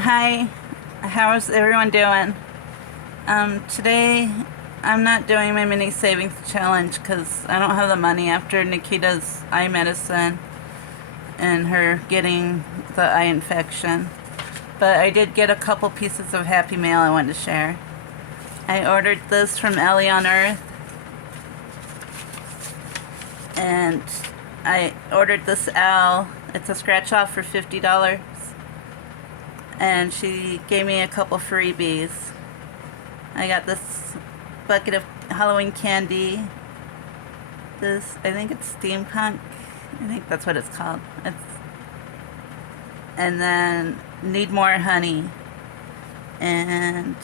Hi, how's everyone doing? Today I'm not doing my mini savings challenge because I don't have the money after Nikita's eye medicine and her getting the eye infection. But I did get a couple pieces of Happy Mail I wanted to share. I ordered this from Ellie on Earth, and I ordered this owl. It's a scratch off for $50, and she gave me a couple freebies. I got this bucket of Halloween candy. I think it's steampunk. I think that's what it's called. And then need more honey and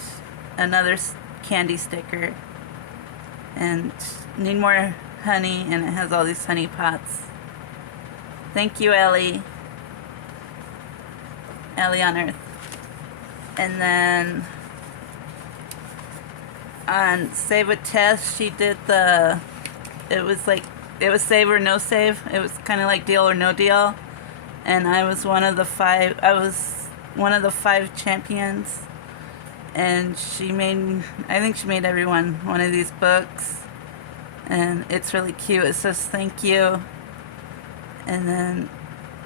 another candy sticker and need more honey, and it has all these honey pots. Thank you, Ellie. Ellie on Earth. And then on Save with Tess, she did it was save or no save. It was kind of like deal or no deal. And I was one of the five champions. And I think she made everyone one of these books. And it's really cute. It says thank you. And then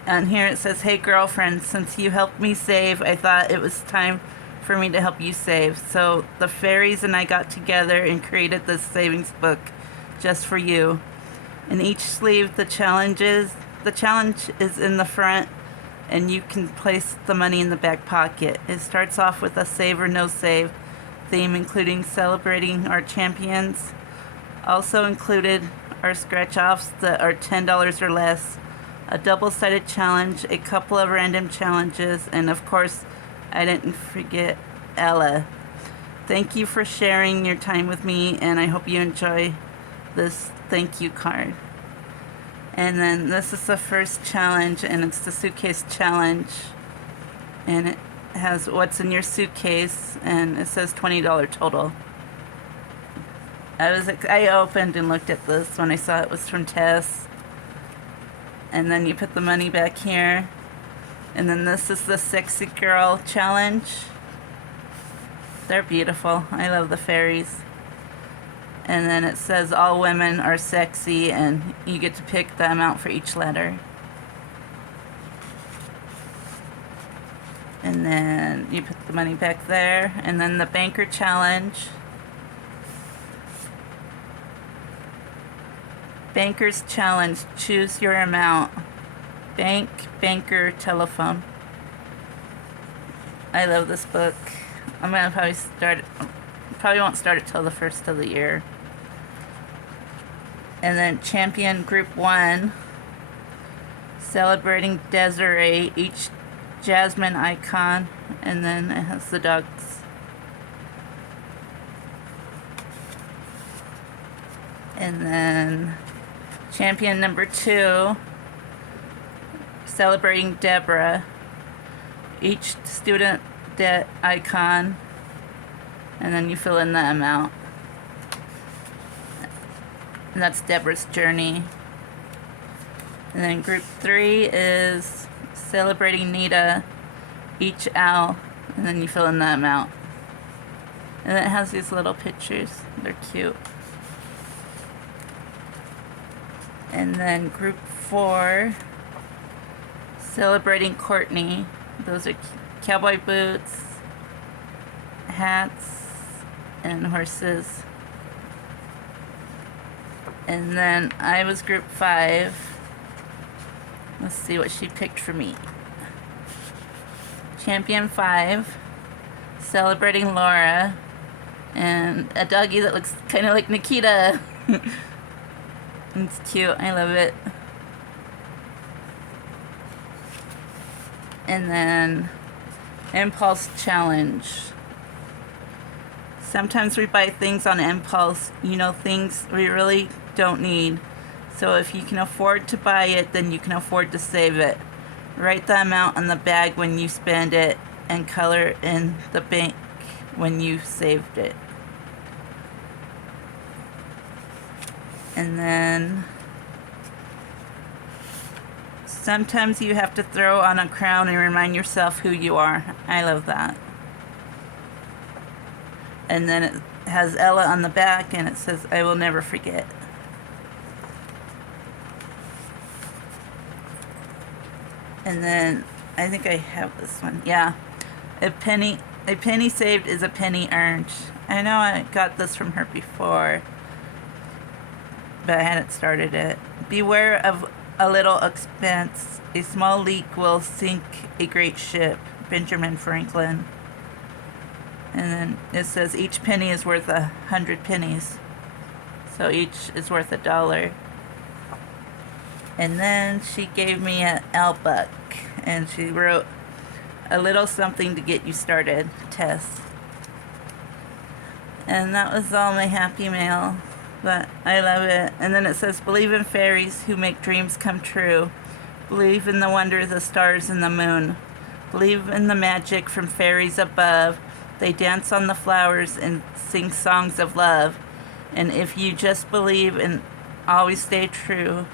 on here it says, hey girlfriend, since you helped me save, I thought it was time for me to help you save. So the fairies and I got together and created this savings book just for you. In each sleeve, the challenge is in the front, and you can place the money in the back pocket. It starts off with a save or no save theme, including celebrating our champions. Also included are scratch offs that are $10 or less, a double-sided challenge, a couple of random challenges, and of course, I didn't forget Ella. Thank you for sharing your time with me, and I hope you enjoy this thank you card. And then this is the first challenge, and it's the suitcase challenge. And it has what's in your suitcase, and it says $20 total. I opened and looked at this when I saw it was from Tess. And then you put the money back here. And then this is the Sexy Girl Challenge. They're beautiful. I love the fairies. And then it says all women are sexy, and you get to pick the amount for each letter. And then you put the money back there. And then the Banker Challenge. Banker's Challenge, choose your amount. Bank, banker, telephone. I love this book. I'm gonna probably won't start it till the first of the year. And then Champion Group 1, celebrating Desiree, each Jasmine icon, and then it has the dogs. And then Champion number 2, celebrating Deborah, each student debt icon, and then you fill in the amount. And that's Deborah's journey. And then group 3 is celebrating Nita, each owl, and then you fill in the amount. And then it has these little pictures. They're cute. And then group 4, celebrating Courtney. Those are cowboy boots, hats, and horses. And then I was group 5. Let's see what she picked for me. Champion 5, celebrating Laura, and a doggy that looks kind of like Nikita. It's cute. I love it. And then Impulse Challenge. Sometimes we buy things on impulse, things we really don't need. So if you can afford to buy it, then you can afford to save it. Write the amount on the bag when you spend it, and color in the bank when you saved it. And then Sometimes you have to throw on a crown and remind yourself who you are. I love that. And then it has Ella on the back, and it says, I will never forget. And then I think I have this one. Yeah. A penny saved is a penny earned. I know I got this from her before, but I hadn't started it. Beware of a little expense. A small leak will sink a great ship. Benjamin Franklin. And then it says each penny is worth 100 pennies. So each is worth $1. And then she gave me an L book, and she wrote a little something to get you started, Tess. And that was all my happy mail, but I love it. And then it says, believe in fairies who make dreams come true. Believe in the wonder of the stars and the moon. Believe in the magic from fairies above. They dance on the flowers and sing songs of love. And if you just believe and always stay true,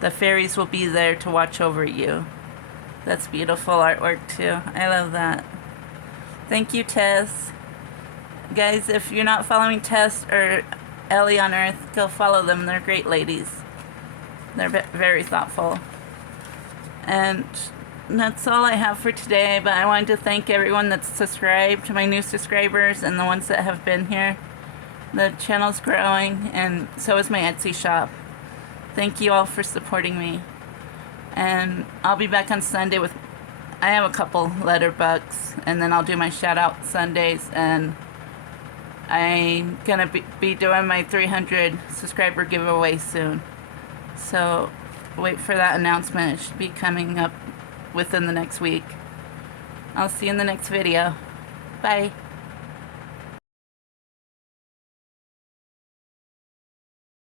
the fairies will be there to watch over you. That's beautiful artwork too. I love that. Thank you, Tess. Guys, if you're not following Tess or Ellie on Earth, go follow them. They're great ladies. They're very thoughtful. And that's all I have for today, but I wanted to thank everyone that's subscribed, my new subscribers and the ones that have been here. The channel's growing, and so is my Etsy shop. Thank you all for supporting me. And I'll be back on Sunday with, I have a couple letter bucks, and then I'll do my shout out Sundays, and I'm gonna be doing my 300 subscriber giveaway soon. So wait for that announcement. It should be coming up within the next week. I'll see you in the next video. Bye.